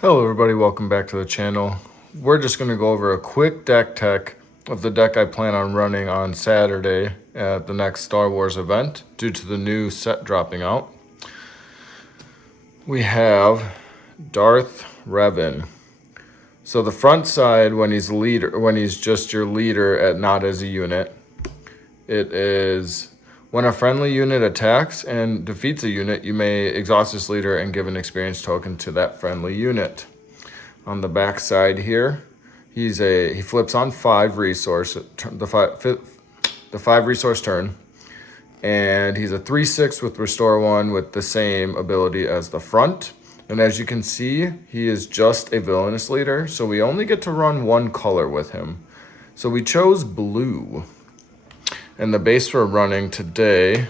Hello everybody, welcome back to the channel. We're just going to go over a quick deck tech of the deck I plan on running on Saturday at the next Star Wars event due to the new set dropping out. We have Darth Revan. So the front side, when he's just your leader at not as a unit, it is when a friendly unit attacks and defeats a unit, you may exhaust this leader and give an experience token to that friendly unit. On the back side here, he flips on 5 resource, the 5 resource turn, and he's a 3/6 with Restore 1 with the same ability as the front. And as you can see, he is just a villainous leader, so we only get to run one color with him. So we chose blue. And the base we're running today,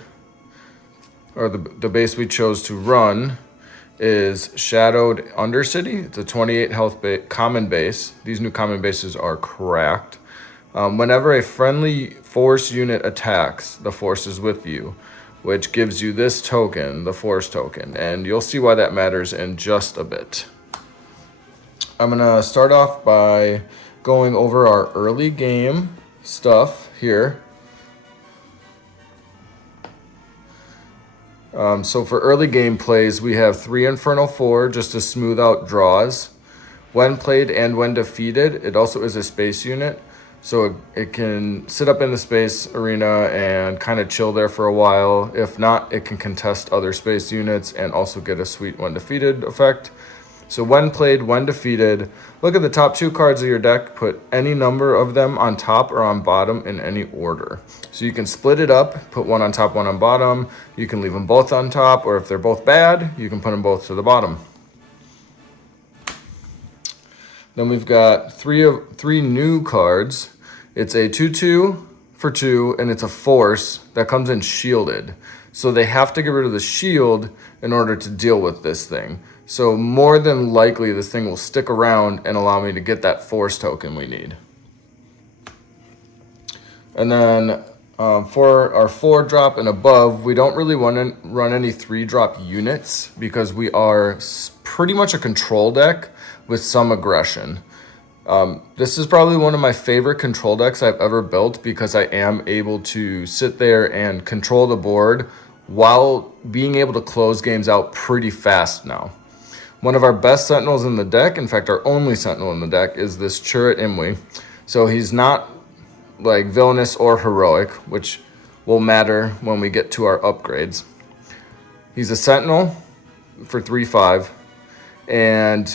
or the base we chose to run, is Shadowed Undercity. It's a 28 health common base. These new common bases are cracked. Whenever a friendly force unit attacks, the force is with you, which gives you this token, the force token. And you'll see why that matters in just a bit. I'm going to start off by going over our early game stuff here. So for early game plays, we have 3 Infernal 4 just to smooth out draws. When played and when defeated, it also is a space unit. So it can sit up in the space arena and kind of chill there for a while. If not, it can contest other space units and also get a sweet when defeated effect. So when played, when defeated, look at the top 2 cards of your deck, put any number of them on top or on bottom in any order. So you can split it up, put one on top, one on bottom. You can leave them both on top, or if they're both bad, you can put them both to the bottom. Then we've got three new cards. It's a 2/2 for 2, and it's a force that comes in shielded. So they have to get rid of the shield in order to deal with this thing. So more than likely, this thing will stick around and allow me to get that force token we need. And then for our 4-drop and above, we don't really want to run any 3-drop units because we are pretty much a control deck with some aggression. This is probably one of my favorite control decks I've ever built because I am able to sit there and control the board while being able to close games out pretty fast now. One of our best sentinels in the deck, in fact our only sentinel in the deck, is this Chirrut Imwe. So he's not like villainous or heroic, which will matter when we get to our upgrades. He's a sentinel for 3/5, and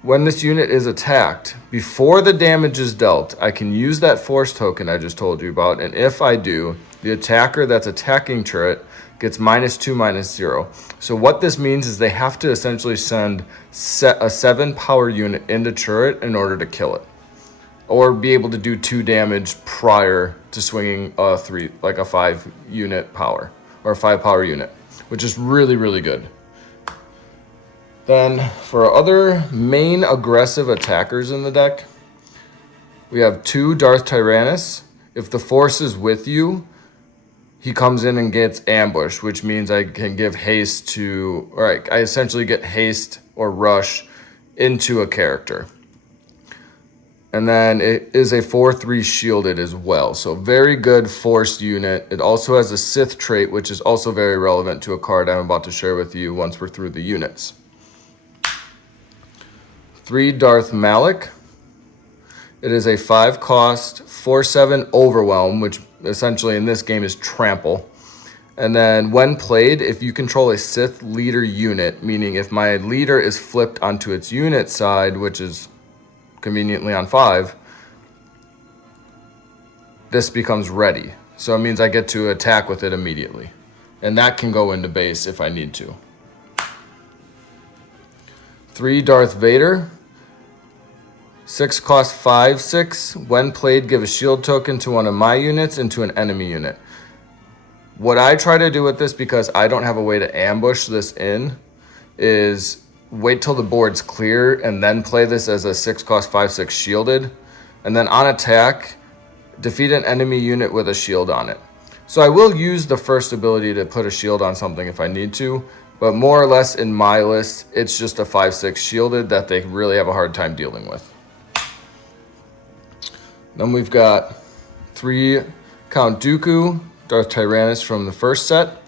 when this unit is attacked, before the damage is dealt, I can use that force token I just told you about, and if I do, the attacker that's attacking Chirrut gets -2/-0. So what this means is they have to essentially send a 7 power unit into Chirrut in order to kill it, or be able to do 2 damage prior to swinging a 5 unit power, or a 5 power unit, which is really, really good. Then for our other main aggressive attackers in the deck, we have 2 Darth Tyrannus. If the force is with you, he comes in and gets ambushed, which means I can give haste to, or I essentially get haste or rush into a character. And then it is a 4/3 shielded as well. So very good force unit. It also has a Sith trait, which is also very relevant to a card I'm about to share with you once we're through the units. 3 Darth Malik. It is a 5-cost 4/7 Overwhelm, which essentially in this game is Trample. And then when played, if you control a Sith leader unit, meaning if my leader is flipped onto its unit side, which is conveniently on 5, this becomes ready. So it means I get to attack with it immediately. And that can go into base if I need to. 3 Darth Vader. 6 cost 5/6. When played, give a shield token to one of my units and to an enemy unit. What I try to do with this, because I don't have a way to ambush this in, is wait till the board's clear and then play this as a 6 cost 5/6 shielded. And then on attack, defeat an enemy unit with a shield on it. So I will use the first ability to put a shield on something if I need to, But more or less in my list, it's just a 5/6 shielded that they really have a hard time dealing with. Then we've got 3 Count Dooku, Darth Tyrannus from the first set.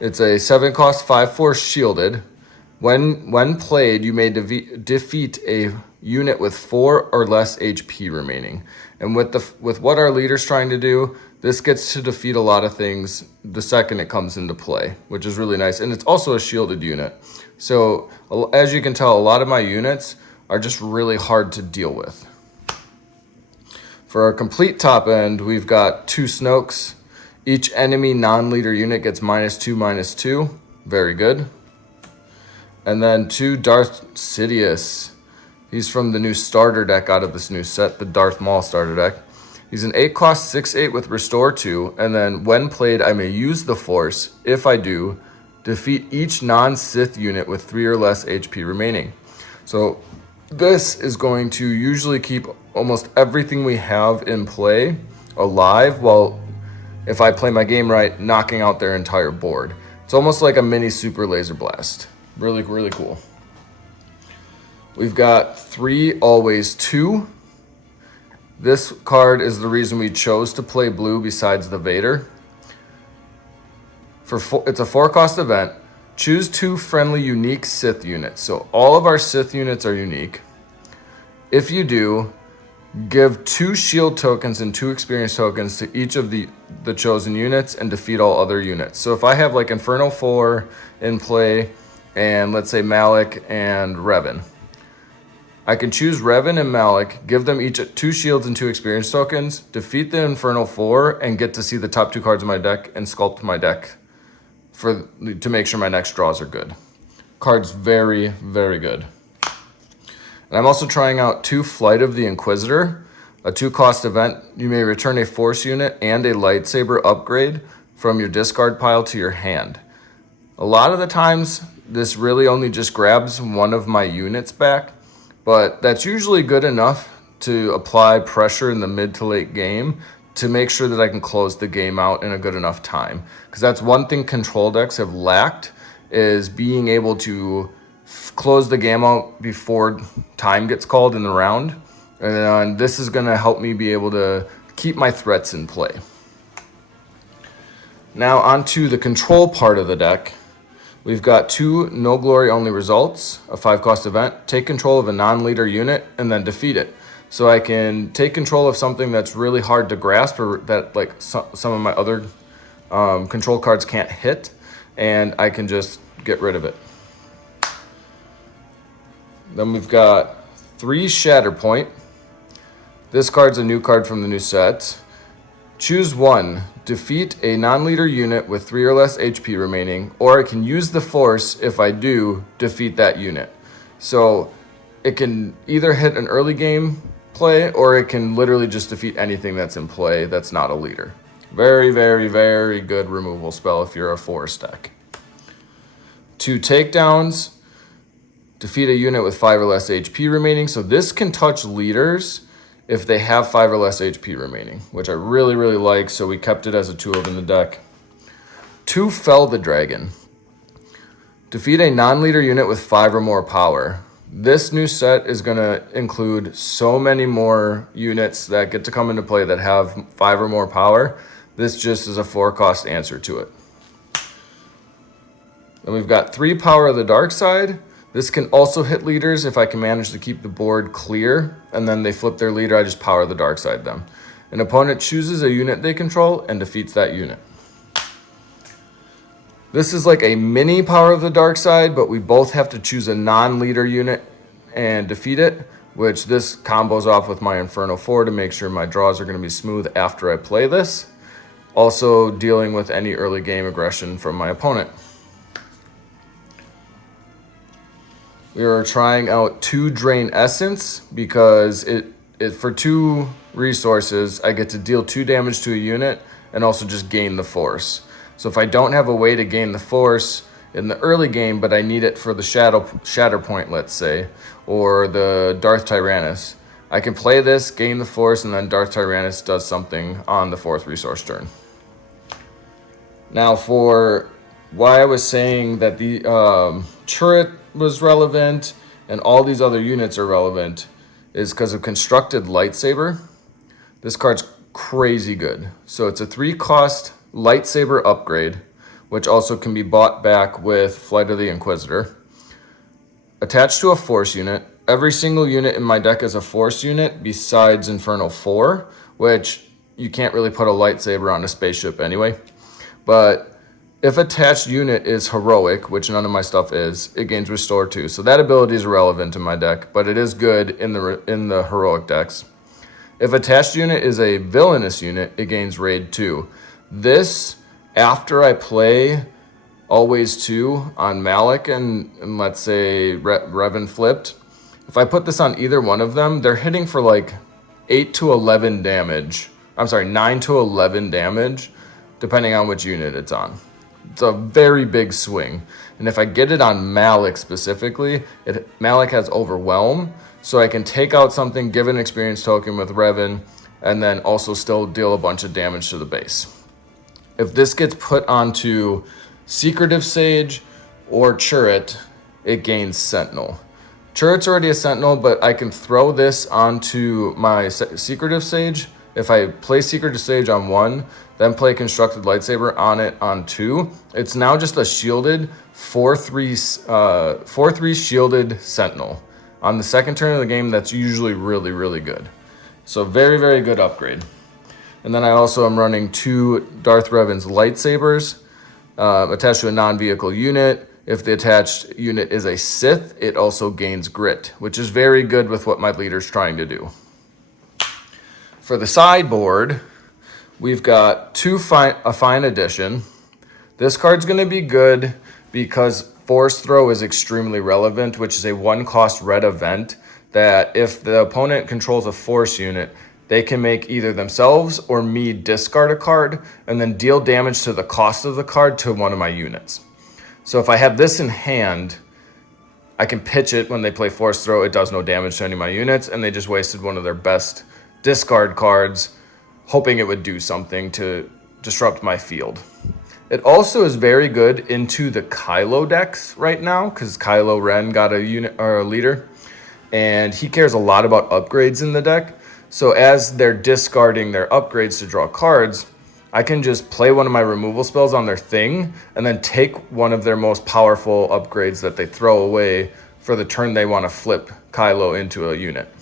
It's a 7 cost 5/4 shielded. When played, you may defeat a unit with 4 or less HP remaining. And with what our leader's trying to do, this gets to defeat a lot of things the second it comes into play, which is really nice. And it's also a shielded unit. So as you can tell, a lot of my units are just really hard to deal with. For our complete top end, we've got 2 Snokes. Each enemy non-leader unit gets -2/-2. Very good. And then 2 Darth Sidious. He's from the new starter deck out of this new set, the Darth Maul starter deck. He's an 8 cost 6/8 with Restore 2, and then when played, I may use the Force. If I do, defeat each non-Sith unit with 3 or less HP remaining. So this is going to usually keep almost everything we have in play alive, while if I play my game right, knocking out their entire board. It's almost like a mini super laser blast. Really, really cool. We've got 3 Always 2. This card is the reason we chose to play blue besides the Vader. It's a 4 cost event. Choose 2 friendly unique Sith units. So all of our Sith units are unique. If you do, give 2 shield tokens and 2 experience tokens to each of the chosen units and defeat all other units. So if I have like Inferno 4 in play and let's say Malik and Revan, I can choose Revan and Malik, give them each 2 shields and 2 experience tokens, defeat the Inferno 4, and get to see the top 2 cards of my deck and sculpt my deck to make sure my next draws are good. Card's very, very good. And I'm also trying out 2 Flight of the Inquisitor, a 2 cost event. You may return a Force unit and a lightsaber upgrade from your discard pile to your hand. A lot of the times, this really only just grabs one of my units back, but that's usually good enough to apply pressure in the mid to late game to make sure that I can close the game out in a good enough time. Because that's one thing control decks have lacked, is being able to close the game out before time gets called in the round. And this is going to help me be able to keep my threats in play. Now onto the control part of the deck. We've got 2 No Glory Only results, a 5 cost event. Take control of a non-leader unit and then defeat it. So I can take control of something that's really hard to grasp or that like some of my other control cards can't hit, and I can just get rid of it. Then we've got 3 Shatterpoint. This card's a new card from the new set. Choose 1. Defeat a non-leader unit with 3 or less HP remaining, or I can use the Force. If I do, defeat that unit. So it can either hit an early game play, or it can literally just defeat anything that's in play that's not a leader. Very, very, very good removal spell if you're a Force deck. 2 Takedowns. Defeat a unit with 5 or less HP remaining. So this can touch leaders if they have 5 or less HP remaining, which I really, really like, so we kept it as a 2 in the deck. 2 Fell the Dragon. Defeat a non-leader unit with 5 or more power. This new set is going to include so many more units that get to come into play that have 5 or more power. This just is a 4 cost answer to it. Then we've got 3 Power of the Dark Side. This can also hit leaders if I can manage to keep the board clear, and then they flip their leader, I just Power the Dark Side them. An opponent chooses a unit they control and defeats that unit. This is like a mini Power of the Dark Side, but we both have to choose a non-leader unit and defeat it, which this combos off with my Inferno 4 to make sure my draws are going to be smooth after I play this. Also dealing with any early game aggression from my opponent. We are trying out 2 Drain Essence because it for 2 resources, I get to deal 2 damage to a unit and also just gain the Force. So if I don't have a way to gain the Force in the early game, but I need it for the Shatterpoint, let's say, or the Darth Tyrannus, I can play this, gain the Force, and then Darth Tyrannus does something on the 4th resource turn. Now for why I was saying that the turret was relevant and all these other units are relevant is because of Constructed Lightsaber. This card's crazy good. So it's a 3-cost lightsaber upgrade, which also can be bought back with Flight of the Inquisitor. Attached to a Force unit. Every single unit in my deck is a Force unit besides Infernal 4, which you can't really put a lightsaber on a spaceship anyway. But if attached unit is heroic, which none of my stuff is, it gains Restore 2. So that ability is irrelevant in my deck, but it is good in the heroic decks. If attached unit is a villainous unit, it gains Raid 2. This, after I play Always 2 on Malik and let's say Revan flipped, if I put this on either one of them, they're hitting for like 8 to 11 damage. I'm sorry, 9 to 11 damage, depending on which unit it's on. It's a very big swing. And if I get it on Malik specifically, Malik has Overwhelm, so I can take out something, give an experience token with Revan, and then also still deal a bunch of damage to the base. If this gets put onto Secretive Sage or Chirrut, it gains Sentinel. Chirrut's already a Sentinel, but I can throw this onto my Secretive Sage. If I play Secretive Sage on 1, then play Constructed Lightsaber on it on 2, it's now just a shielded 4/3 shielded Sentinel. On the second turn of the game, that's usually really, really good. So very, very good upgrade. And then I also am running 2 Darth Revan's lightsabers attached to a non-vehicle unit. If the attached unit is a Sith, it also gains Grit, which is very good with what my leader's trying to do. For the sideboard, we've got a Fine Edition. This card's going to be good because Force Throw is extremely relevant, which is a 1-cost red event that if the opponent controls a Force unit, they can make either themselves or me discard a card and then deal damage to the cost of the card to one of my units. So if I have this in hand, I can pitch it when they play Force Throw. It does no damage to any of my units, and they just wasted one of their best discard cards, hoping it would do something to disrupt my field. It also is very good into the Kylo decks right now, because Kylo Ren got a unit or a leader, and he cares a lot about upgrades in the deck. So as they're discarding their upgrades to draw cards, I can just play one of my removal spells on their thing and then take one of their most powerful upgrades that they throw away for the turn they want to flip Kylo into a unit.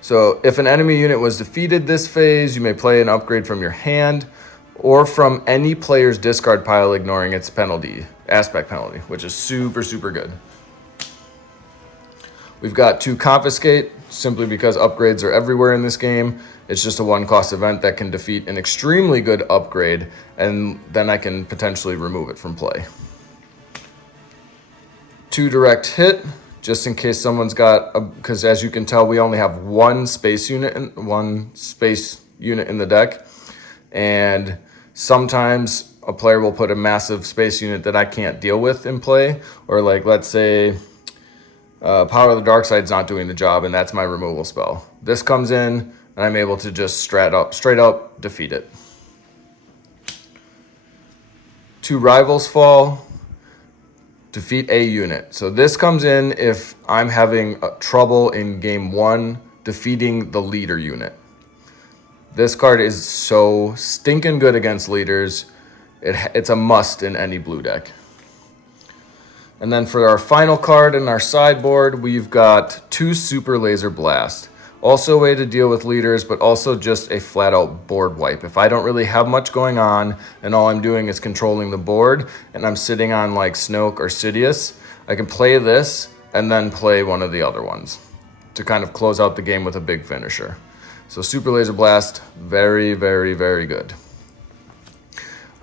So if an enemy unit was defeated this phase, you may play an upgrade from your hand or from any player's discard pile, ignoring its aspect penalty, which is super, super good. We've got 2 Confiscate, simply because upgrades are everywhere in this game. It's just a 1-cost event that can defeat an extremely good upgrade, and then I can potentially remove it from play. 2 Direct Hit, just in case someone's got, because as you can tell, we only have one space unit in the deck, and sometimes a player will put a massive space unit that I can't deal with in play, or like let's say Power of the Dark Side's not doing the job, and that's my removal spell. This comes in, and I'm able to just straight up defeat it. 2 Rivals Fall, defeat a unit. So this comes in if I'm having trouble in game 1 defeating the leader unit. This card is so stinking good against leaders. It's a must in any blue deck. And then for our final card in our sideboard, we've got 2 Super Laser Blast. Also a way to deal with leaders, but also just a flat out board wipe. If I don't really have much going on and all I'm doing is controlling the board and I'm sitting on like Snoke or Sidious, I can play this and then play one of the other ones to kind of close out the game with a big finisher. So Super Laser Blast, very, very, very good.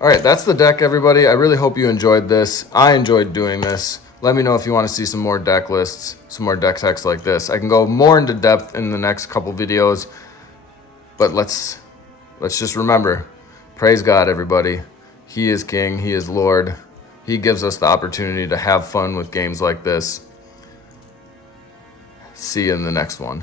All right, that's the deck, everybody. I really hope you enjoyed this. I enjoyed doing this. Let me know if you want to see some more deck lists, some more deck techs like this. I can go more into depth in the next couple videos, but let's just remember, praise God, everybody. He is King, He is Lord. He gives us the opportunity to have fun with games like this. See you in the next one.